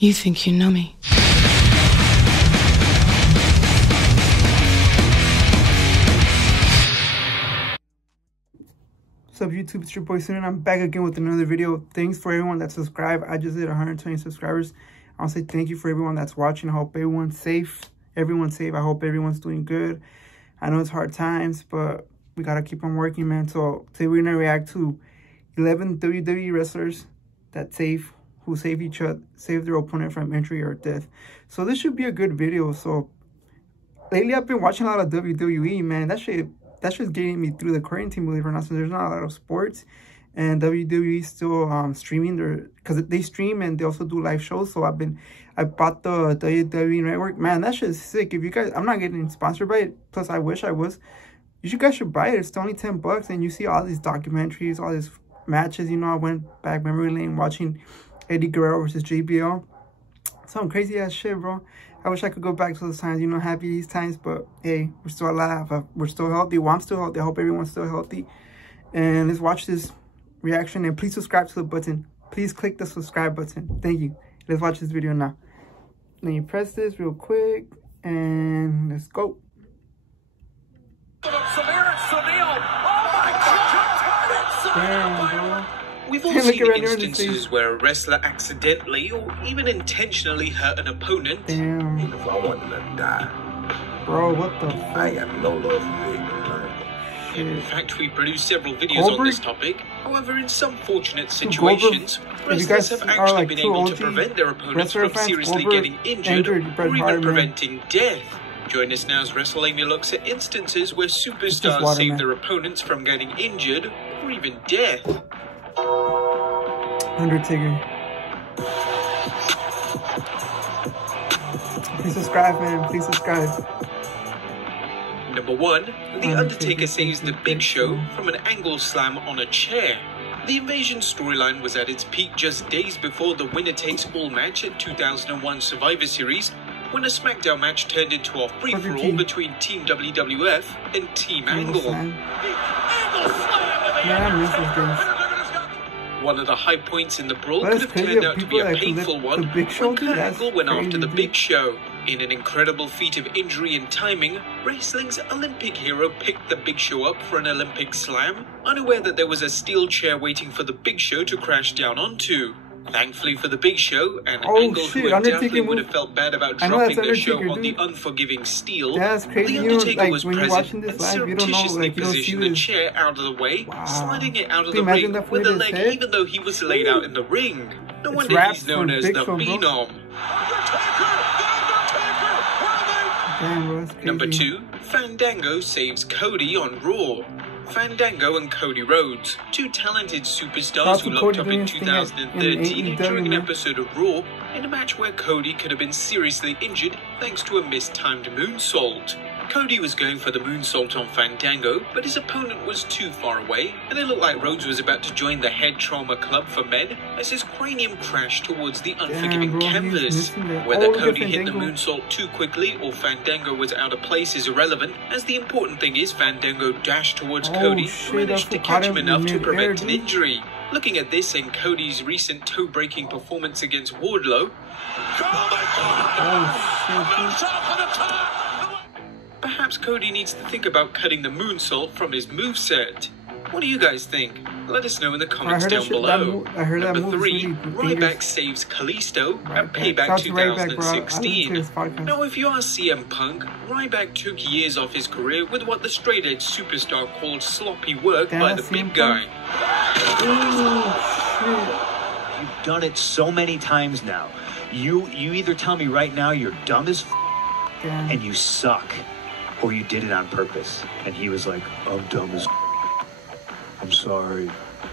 You think you know me? What's up, YouTube? It's your boy Soon, and I'm back again with another video. Thanks for everyone that subscribed. I just hit 120 subscribers. I want to say thank you for everyone that's watching. I hope everyone's safe. Everyone's safe. I hope everyone's doing good. I know it's hard times, but we gotta keep on working, man. So today we're gonna react to 11 WWE wrestlers that who save their opponent from injury or death. So this should be a good video. So lately I've been watching a lot of WWE, man. That's just getting me through the quarantine, believe it or not. So there's not a lot of sports, and WWE still streaming because they stream and they also do live shows. So I bought the WWE Network, man. That shit is sick. If you guys, I'm not getting sponsored by it. Plus, I wish I was. You guys should buy it. It's only $10, and you see all these documentaries, all these matches. You know, I went back memory lane watching Eddie Guerrero versus JBL. Some crazy ass shit, bro. I wish I could go back to those times, you know, happy these times, but hey, we're still alive. We're still healthy. Well, I'm still healthy. I hope everyone's still healthy. And let's watch this reaction, and please subscribe to the button. Please click the subscribe button. Thank you. Let's watch this video now. Then you press this real quick, and let's go. Damn, bro. We've all seen instances where a wrestler accidentally or even intentionally hurt an opponent. Damn. If I wanted to die, bro, what the fuck? I got no love for you. In fact, we produced several videos on this topic. However, in some fortunate situations, wrestlers have actually been able to prevent their opponents from seriously getting injured or even preventing death. Join us now as WrestleMania looks at instances where superstars save their opponents from getting injured or even death. Undertaker. Please subscribe, man. Please subscribe. Number 1, The Undertaker saves The Big Show from an angle slam on a chair. The Invasion storyline was at its peak just days before the winner-takes-all match at 2001 Survivor Series, when a SmackDown match turned into a free-for-all between Team WWF and Team Angle. One of the high points in the brawl could have turned out to be a painful one when Kurt Angle went after the Big Show. In an incredible feat of injury and timing, wrestling's Olympic hero picked the Big Show up for an Olympic slam, unaware that there was a steel chair waiting for the Big Show to crash down onto. Thankfully for the Big Show, and Angle, who undoubtedly would have felt bad about dropping the show on the unforgiving steel, the Undertaker was present and surreptitiously positioned the chair out of the way, sliding it out of the ring with a leg even though he was laid out in the ring. No wonder he's known as the Phenom. Number 2, Fandango saves Cody on Raw. Fandango and Cody Rhodes, two talented superstars who locked up in 2013 during an episode of Raw, in a match where Cody could have been seriously injured thanks to a mistimed moonsault. Cody was going for the moonsault on Fandango, but his opponent was too far away, and it looked like Rhodes was about to join the Head Trauma Club for men as his cranium crashed towards the unforgiving canvas. Whether Cody hit the moonsault too quickly or Fandango was out of place is irrelevant, as the important thing is Fandango dashed towards Cody and managed to catch him enough to prevent an injury. Looking at this and Cody's recent toe-breaking performance against Wardlow, perhaps Cody needs to think about cutting the moonsault from his moveset. What do you guys think? Let us know in the comments down below. Number 3, Ryback saves Kalisto at Payback 2016. Now, if you are CM Punk, Ryback took years off his career with what the straight-edge superstar called sloppy work by the big guy. You've done it so many times now. You either tell me right now you're dumb as and you suck, or you did it on purpose. And he was like, I'm dumb as I'm sorry.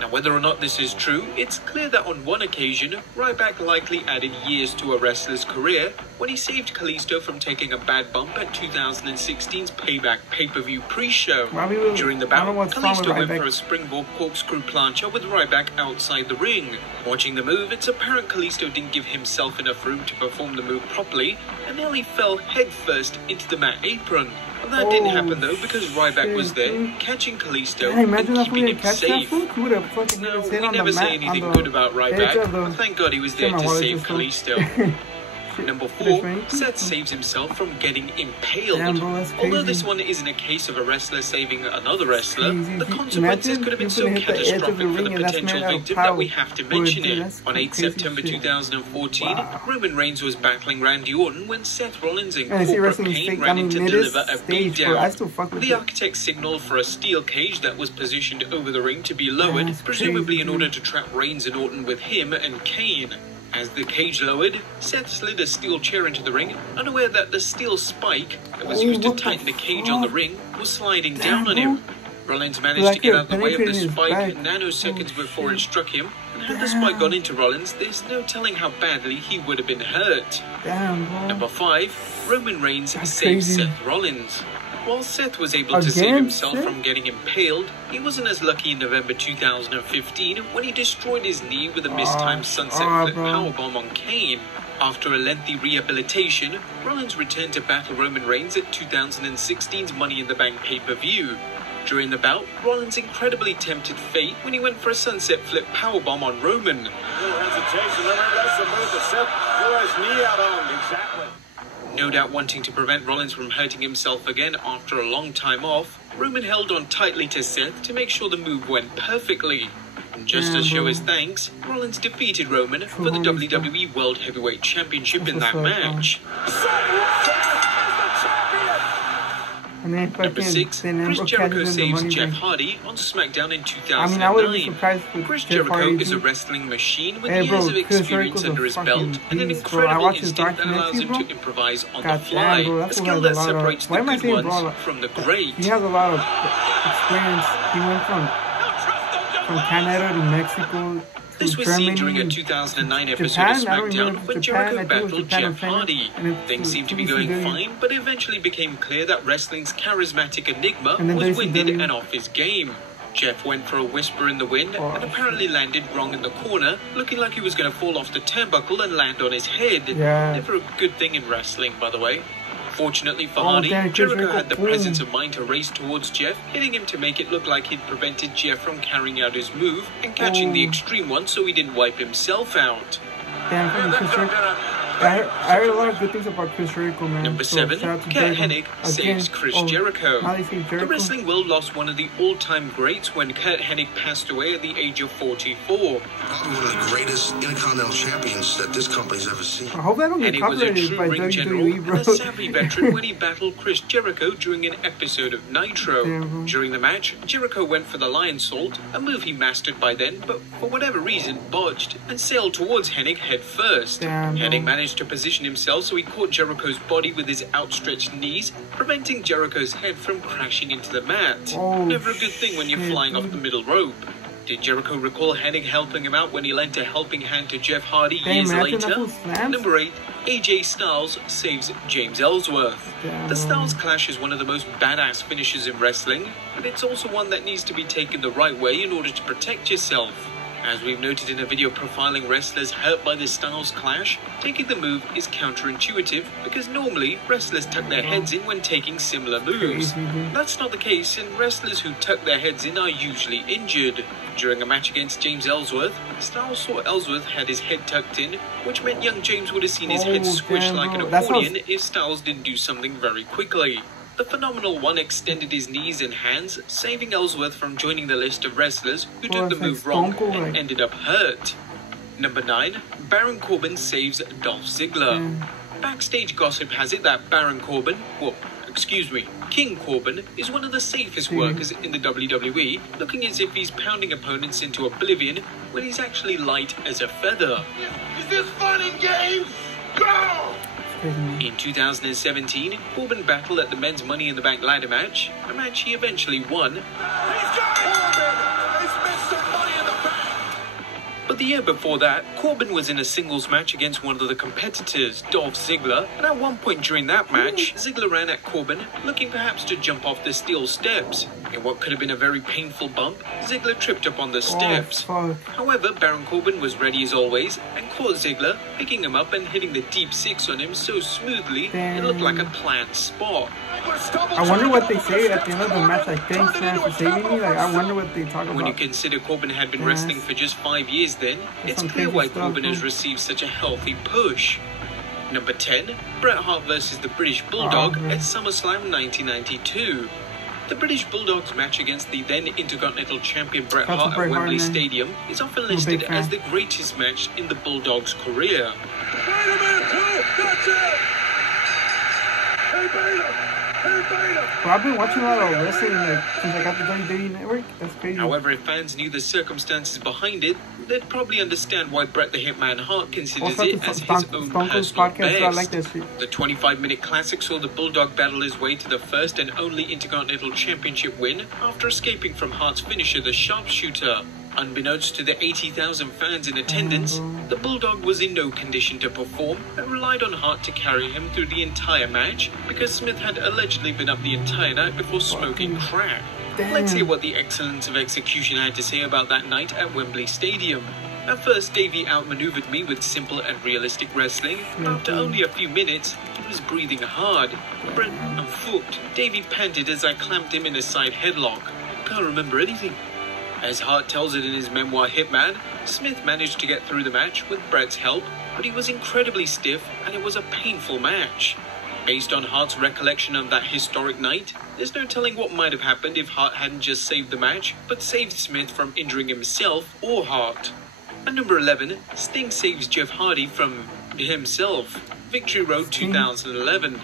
Now, whether or not this is true, it's clear that on one occasion, Ryback likely added years to a wrestler's career when he saved Kalisto from taking a bad bump at 2016's Payback pay-per-view pre-show. During the bout, Kalisto went for a springboard corkscrew plancha with Ryback outside the ring. Watching the move, it's apparent Kalisto didn't give himself enough room to perform the move properly and nearly fell headfirst into the mat apron. That didn't happen though because Ryback was there, catching Kalisto and keeping him safe. No, we never say anything good about Ryback, but thank God he was there to save Kalisto. Number 4, Seth saves himself from getting impaled. Although this one isn't a case of a wrestler saving another wrestler, the consequences could have been so catastrophic for the potential victim that we have to mention it. On 8 September 2014, Roman Reigns was battling Randy Orton when Seth Rollins and Corporate Pain ran in to deliver a beatdown. The architect signaled for a steel cage that was positioned over the ring to be lowered, presumably in order to trap Reigns and Orton with him and Kane. As the cage lowered, Seth slid a steel chair into the ring, unaware that the steel spike that was used to tighten the cage on the ring was sliding down on him. Rollins managed to get out of the way of the spike nanoseconds before it struck him, and had the spike gone into Rollins, there's no telling how badly he would have been hurt. Number 5, Roman Reigns saves Seth Rollins. While Seth was able to save himself from getting impaled, he wasn't as lucky in November 2015 when he destroyed his knee with a mistimed sunset flip powerbomb on Kane. After a lengthy rehabilitation, Rollins returned to battle Roman Reigns at 2016's Money in the Bank pay-per-view. During the bout, Rollins incredibly tempted fate when he went for a sunset flip powerbomb on Roman. No hesitation, that's the move that Seth threw his knee out on. Exactly. No doubt wanting to prevent Rollins from hurting himself again after a long time off, Roman held on tightly to Seth to make sure the move went perfectly. And just to show his thanks, Rollins defeated Roman for the WWE World Heavyweight Championship in that match. Number 6, Chris Jericho saves Jeff Hardy on SmackDown in 2009. Chris Jericho is a wrestling machine with years of experience under his belt and an incredible instinct that allows him to improvise on the fly, a skill that separates the good ones from the great. He has a lot of experience. He went from Canada to Mexico. This was seen during a 2009 episode of SmackDown when Jericho battled Jeff Hardy. Things seemed to be going fine, but it eventually became clear that wrestling's charismatic enigma was winded and off his game. Jeff went for a whisper in the wind and apparently landed wrong in the corner, looking like he was going to fall off the turnbuckle and land on his head. Never a good thing in wrestling, by the way. Fortunately for Hardy, Jericho had the presence of mind to race towards Jeff, hitting him to make it look like he'd prevented Jeff from carrying out his move and catching the extreme one so he didn't wipe himself out. I heard a lot of good things about Chris Jericho, man. Number 7, Curt Hennig saves Chris Jericho. The wrestling world lost one of the all-time greats when Curt Hennig passed away at the age of 44. Probably one of the greatest Intercontinental champions that this company's ever seen. I hope I don't get copyrighted by WWE, bro. And a savvy veteran when he battled Chris Jericho during an episode of Nitro. During the match, Jericho went for the Lion Salt, a move he mastered by then, but for whatever reason botched and sailed towards Hennig head first. Hennig managed to position himself so he caught Jericho's body with his outstretched knees, preventing Jericho's head from crashing into the mat. Never a good thing when you're flying off the middle rope. Did Jericho recall Hennig helping him out when he lent a helping hand to Jeff Hardy years later? Number 8, AJ Styles saves James Ellsworth. The Styles Clash is one of the most badass finishes in wrestling, but it's also one that needs to be taken the right way in order to protect yourself. As we've noted in a video profiling wrestlers hurt by the Styles Clash, taking the move is counterintuitive because normally wrestlers tuck their heads in when taking similar moves. That's not the case, and wrestlers who tuck their heads in are usually injured. During a match against James Ellsworth, Styles saw Ellsworth had his head tucked in, which meant young James would have seen his head squished like an accordion if Styles didn't do something very quickly. The Phenomenal One extended his knees and hands, saving Ellsworth from joining the list of wrestlers who took the move wrong and ended up hurt. Number 9, Baron Corbin saves Dolph Ziggler. Backstage gossip has it that King Corbin is one of the safest workers in the WWE, looking as if he's pounding opponents into oblivion when he's actually light as a feather. Is this fun and games? Go! In 2017, Corbin battled at the men's Money in the Bank ladder match, a match he eventually won. But But the year before that, Corbin was in a singles match against one of the competitors, Dolph Ziggler, and at one point during that match, Ziggler ran at Corbin, looking perhaps to jump off the steel steps. In what could have been a very painful bump, Ziggler tripped up on the steps. However, Baron Corbin was ready as always, and caught Ziggler, picking him up and hitting the deep six on him so smoothly, it looked like a planned spot. I wonder what they say at the end of the match, like, thanks man for saving me. Like, I wonder what they talk about. When you consider Corbin had been wrestling for just 5 years then, it's clear why Corbin has received such a healthy push. Number 10, Bret Hart versus the British Bulldog at SummerSlam 1992. The British Bulldog's match against the then Intercontinental Champion Bret Hart at Wembley Stadium is often listed as the greatest match in the Bulldog's career. Wait a minute, that's it! Hey, Beta! Well, I've been watching a lot of wrestling since I got the WWE Network. That's crazy. However, if fans knew the circumstances behind it, they'd probably understand why Bret the Hitman Hart considers it as his own personal best. I like that shit. The 25-minute classic saw the Bulldog battle his way to the first and only Intercontinental Championship win after escaping from Hart's finisher, the Sharpshooter. Unbeknownst to the 80,000 fans in attendance, the Bulldog was in no condition to perform and relied on Hart to carry him through the entire match because Smith had allegedly been up the entire night before smoking crack. Let's hear what the excellence of execution had to say about that night at Wembley Stadium. At first, Davey outmaneuvered me with simple and realistic wrestling. After only a few minutes, he was breathing hard. Bret and foot. Davey panted as I clamped him in a side headlock. Can't remember anything. As Hart tells it in his memoir Hitman, Smith managed to get through the match with Bret's help, but he was incredibly stiff and it was a painful match. Based on Hart's recollection of that historic night, there's no telling what might have happened if Hart hadn't just saved the match, but saved Smith from injuring himself or Hart. At number 11, Sting saves Jeff Hardy from himself. Victory Road 2011.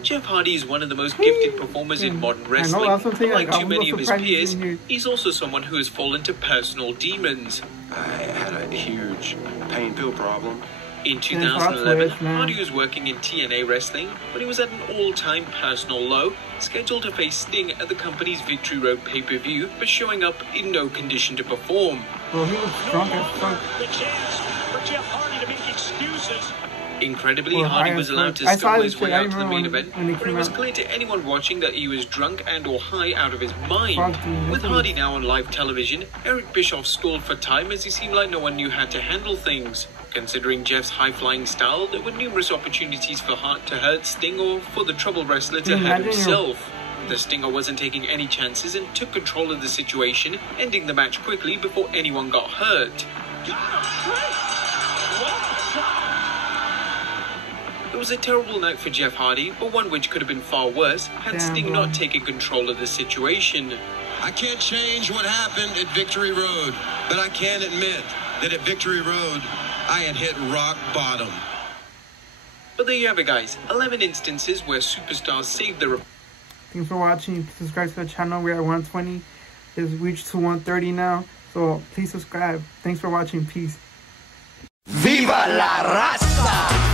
Jeff Hardy is one of the most gifted performers in modern wrestling. Unlike too many of his peers, he's also someone who has fallen to personal demons. I had a huge pain pill problem. In 2011, Hardy was working in TNA Wrestling when he was at an all-time personal low, scheduled to face Sting at the company's Victory Road pay-per-view, but showing up in no condition to perform. Well, he was drunk as fuck. The chance for Jeff Hardy to make excuses. Incredibly, Hardy was allowed to stumble his way out to the main event, but it was clear to anyone watching that he was drunk and or high out of his mind. With Hardy now on live television, Eric Bischoff stalled for time as he seemed like no one knew how to handle things. Considering Jeff's high-flying style, there were numerous opportunities for Hart to hurt Sting or for the trouble wrestler to hurt himself. The Stinger wasn't taking any chances and took control of the situation, ending the match quickly before anyone got hurt. It was a terrible night for Jeff Hardy, but one which could have been far worse had Sting not taken control of the situation. I can't change what happened at Victory Road, but I can admit that at Victory Road, I had hit rock bottom. But there you have it, guys. 11 instances where superstars saved their... Thanks for watching. Subscribe to the channel. We're at 120. It's reached to 130 now. So please subscribe. Thanks for watching. Peace. Viva la raza!